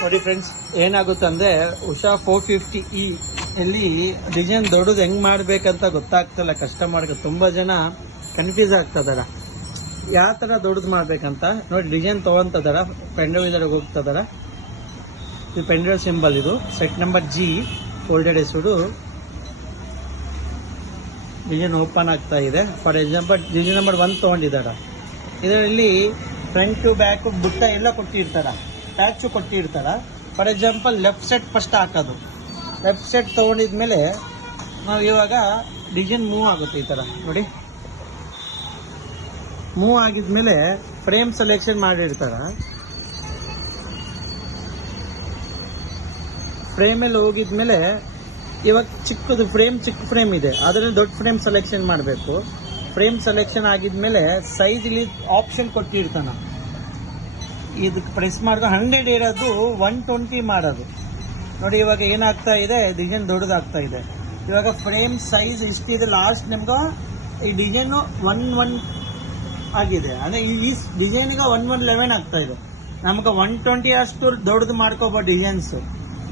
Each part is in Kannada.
ನೋಡಿ ಫ್ರೆಂಡ್ಸ್, ಏನಾಗುತ್ತೆ ಅಂದ್ರೆ ಉಷಾ 450E ಇಲ್ಲಿ ಡಿಸೈನ್ ದೊಡ್ಡದು ಹೆಂಗ್ ಮಾಡ್ಬೇಕಂತ ಗೊತ್ತಾಗ್ತಲ್ಲ. ಕಸ್ಟಮರ್ಗೆ ತುಂಬಾ ಜನ ಕನ್ಫ್ಯೂಸ್ ಆಗ್ತದಾರ ಯಾವ ತರ ದೊಡ್ಡದು ಮಾಡ್ಬೇಕಂತ. ನೋಡಿ ಡಿಸೈನ್ ತಗೊಂತದಾರ, ಪೆಂಡ್ರೈವ್ ಇದರ ಹೋಗ್ತದಾರ. ಇದು ಪೆಂಡ್ರೈವ್ ಸಿಂಬಲ್, ಇದು ಸೆಟ್ ನಂಬರ್ G ಫೋಲ್ಡೆಡ್ ಹೆಸರು. ಡಿಸೈನ್ ಓಪನ್ ಆಗ್ತಾ ಇದೆ. For example design number 1 ತಗೊಂಡಿದಾರ. ಇದರಲ್ಲಿ ಫ್ರಂಟ್ ಟು ಬ್ಯಾಕ್ ಬುಟ್ಟ ಎಲ್ಲ ಕೊಟ್ಟಿರ್ತಾರ, ಪ್ಯಾಚು ಕೊಟ್ಟಿರ್ತಾರ. For example left side first ಹಾಕೋದು. ಲೆಫ್ಟ್ ಸೈಡ್ ತೊಗೊಂಡಿದ್ಮೇಲೆ ನಾವು ಇವಾಗ ಡಿಸೈನ್ ಮೂವ್ ಆಗುತ್ತೆ ಈ ಥರ ನೋಡಿ. ಮೂವ್ ಆಗಿದ್ಮೇಲೆ ಫ್ರೇಮ್ ಸೆಲೆಕ್ಷನ್ ಮಾಡಿರ್ತಾರ. ಫ್ರೇಮಲ್ಲಿ ಹೋಗಿದ್ಮೇಲೆ ಇವಾಗ ಚಿಕ್ಕದು ಫ್ರೇಮ್, ಚಿಕ್ಕ ಫ್ರೇಮ್ ಇದೆ, ಅದರಲ್ಲಿ ದೊಡ್ಡ ಫ್ರೇಮ್ ಸೆಲೆಕ್ಷನ್ ಮಾಡಬೇಕು. ಫ್ರೇಮ್ ಸೆಲೆಕ್ಷನ್ ಆಗಿದ್ಮೇಲೆ ಸೈಜ್ ಇಲ್ಲಿ ಆಪ್ಷನ್ ಕೊಟ್ಟಿರ್ತಾನ. ಇದಕ್ಕೆ ಪ್ರೆಸ್ ಮಾಡಿದ್ರೆ 100 ಇರೋದು 120 ಮಾಡೋದು. ನೋಡಿ ಇವಾಗ ಏನಾಗ್ತಾ ಇದೆ, ಡಿಸೈನ್ ದೊಡ್ಡದಾಗ್ತಾ ಇದೆ. ಇವಾಗ ಫ್ರೇಮ್ ಸೈಜ್ ಇಷ್ಟಿದೆ, ಲಾಸ್ಟ್ ನಿಮ್ಗೆ ಈ ಡಿಸೈನು 1 ಆಗಿದೆ. ಅಂದರೆ ಈ ಡಿಸೈನ್ಗೆ 111 ಆಗ್ತಾ ಇದೆ. ನಮ್ಗೆ 120 ಅಷ್ಟು ದೊಡ್ಡದು ಮಾಡ್ಕೋಬೋದು ಡಿಸೈನ್ಸು.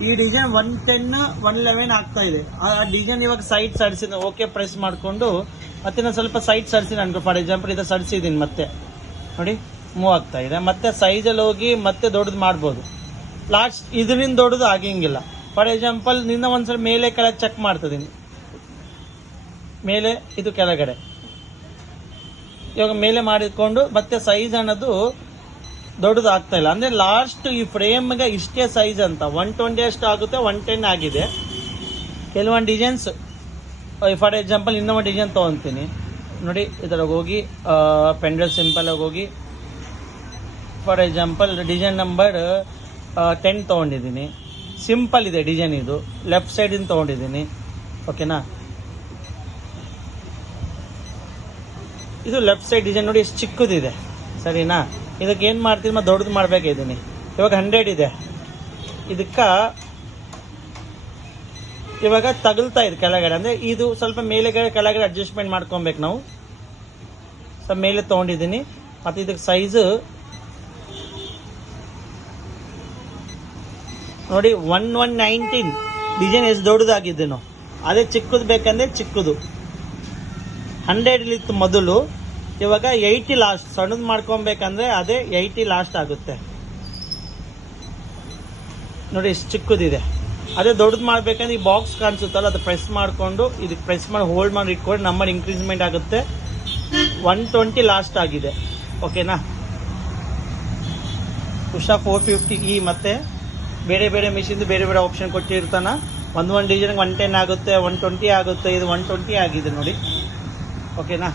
ಈ ಡಿಸೈನ್ 110, 111 ಆಗ್ತಾ ಇದೆ. ಆ ಡಿಸೈನ್ ಇವಾಗ ಸೈಡ್ ಸರಿಸಿದ, ಓಕೆ ಪ್ರೆಸ್ ಮಾಡಿಕೊಂಡು ಮತ್ತೆ ನಾನು ಸ್ವಲ್ಪ ಸೈಡ್ ಸರಿಸಿದ ಅನ್ಕೋ. ಫಾರ್ ಎಕ್ಸಾಂಪಲ್ ಇದು ಸರಿಸಿದ್ದೀನಿ, ಮತ್ತೆ ನೋಡಿ ಮೂವ್ ಆಗ್ತಾ ಇದೆ. ಮತ್ತೆ ಸೈಜಲ್ಲಿ ಹೋಗಿ ಮತ್ತೆ ದೊಡ್ಡದು ಮಾಡ್ಬೋದು. ಲಾಸ್ಟ್ ಇದರಿಂದ ದೊಡ್ಡದು ಆಗಂಗಿಲ್ಲ. ಫಾರ್ ಎಕ್ಸಾಂಪಲ್ ನಿನ್ನ ಒಂದ್ಸಲ ಮೇಲೆ ಕೆಳಗೆ ಚೆಕ್ ಮಾಡ್ತಿದ್ದೀನಿ, ಮೇಲೆ ಇದು ಕೆಳಗಡೆ. ಇವಾಗ ಮೇಲೆ ಮಾಡಿಕೊಂಡು ಮತ್ತೆ ಸೈಜ್ ಅನ್ನೋದು ದೊಡ್ಡದು ಆಗ್ತಾ ಇಲ್ಲ. ಅಂದ್ರೆ ಲಾಸ್ಟ್ ಈ ಫ್ರೇಮ್ಗೆ ಇಷ್ಟೇ ಸೈಜ್ ಅಂತ 120 ಅಷ್ಟು ಆಗುತ್ತೆ, 110 ಆಗಿದೆ. ಕೆಲವೊಂದು ಡಿಸೈನ್ಸ್, ಫಾರ್ ಎಕ್ಸಾಂಪಲ್ ಇನ್ನೊಂದು ಡಿಸೈನ್ ತೊಗೊತೀನಿ ನೋಡಿ. ಇದರಾಗ ಹೋಗಿ ಪೆಂಡಲ್ ಸಿಂಪಲ್ ಆಗಿ ಹೋಗಿ, ಫಾರ್ ಎಕ್ಸಾಂಪಲ್ ಡಿಸೈನ್ ನಂಬರ್ 10 ತೊಗೊಂಡಿದ್ದೀನಿ. ಸಿಂಪಲ್ ಇದೆ ಡಿಸೈನ್, ಇದು ಲೆಫ್ಟ್ ಸೈಡಿಂದ ತೊಗೊಂಡಿದ್ದೀನಿ. ಓಕೆನಾ, ಇದು ಲೆಫ್ಟ್ ಸೈಡ್ ಡಿಸೈನ್ ನೋಡಿ, ಎಷ್ಟು ಚಿಕ್ಕದಿದೆ. ಸರಿನಾ, ಇದಕ್ಕೆ ಏನು ಮಾಡ್ತೀನಿ, ಮತ್ತೆ ದೊಡ್ಡದು ಮಾಡಬೇಕಿದ್ದೀನಿ. ಇವಾಗ 100 ಇದೆ, ಇದಕ್ಕೆ ಇವಾಗ ತಗಲ್ತಾ ಇದೆ ಕೆಳಗಡೆ. ಅಂದರೆ ಇದು ಸ್ವಲ್ಪ ಮೇಲೆ ಕೆಳಗಡೆ ಅಡ್ಜಸ್ಟ್ಮೆಂಟ್ ಮಾಡ್ಕೊಬೇಕು ನಾವು. ಸ್ವಲ್ಪ ಮೇಲೆ ತೊಗೊಂಡಿದ್ದೀನಿ. ಮತ್ತು ಇದಕ್ಕೆ ಸೈಜು ನೋಡಿ 1119. ಡಿಸೈನ್ ಎಷ್ಟು ದೊಡ್ಡದಾಗಿದ್ದೇನೋ, ಅದೇ ಚಿಕ್ಕದು ಬೇಕಂದ್ರೆ ಚಿಕ್ಕದು. 100 ಇತ್ತು ಮೊದಲು, ಇವಾಗ 80 ಲಾಸ್ಟ್. ಸಣ್ಣದು ಮಾಡ್ಕೊಬೇಕಂದ್ರೆ ಅದೇ 80 ಲಾಸ್ಟ್ ಆಗುತ್ತೆ. ನೋಡಿ ಎಷ್ಟು ಚಿಕ್ಕದಿದೆ. ಅದೇ ದೊಡ್ಡದು ಮಾಡ್ಬೇಕಂದ್ರೆ ಈ ಬಾಕ್ಸ್ ಕಾಣಿಸುತ್ತಲ್ಲ, ಅದು ಪ್ರೆಸ್ ಮಾಡಿಕೊಂಡು ಇದಕ್ಕೆ ಪ್ರೆಸ್ ಮಾಡಿ ಹೋಲ್ಡ್ ಮಾಡಿ ಇಟ್ಕೊಂಡು ನಂಬರ್ ಇನ್ಕ್ರೀಸ್ಮೆಂಟ್ ಆಗುತ್ತೆ. 120 ಲಾಸ್ಟ್ ಆಗಿದೆ. ಓಕೆನಾ, ಉಷಾ 450E ಮತ್ತೆ ಬೇರೆ ಬೇರೆ ಮಿಷಿನ್ದು ಬೇರೆ ಬೇರೆ ಆಪ್ಷನ್ ಕೊಟ್ಟಿರ್ತಾನ. ಒಂದು ಡಿಸೈನ್ಗೆ 110 ಆಗುತ್ತೆ, 120 ಆಗುತ್ತೆ. ಇದು 120 ಆಗಿದೆ ನೋಡಿ. ಓಕೆನಾ.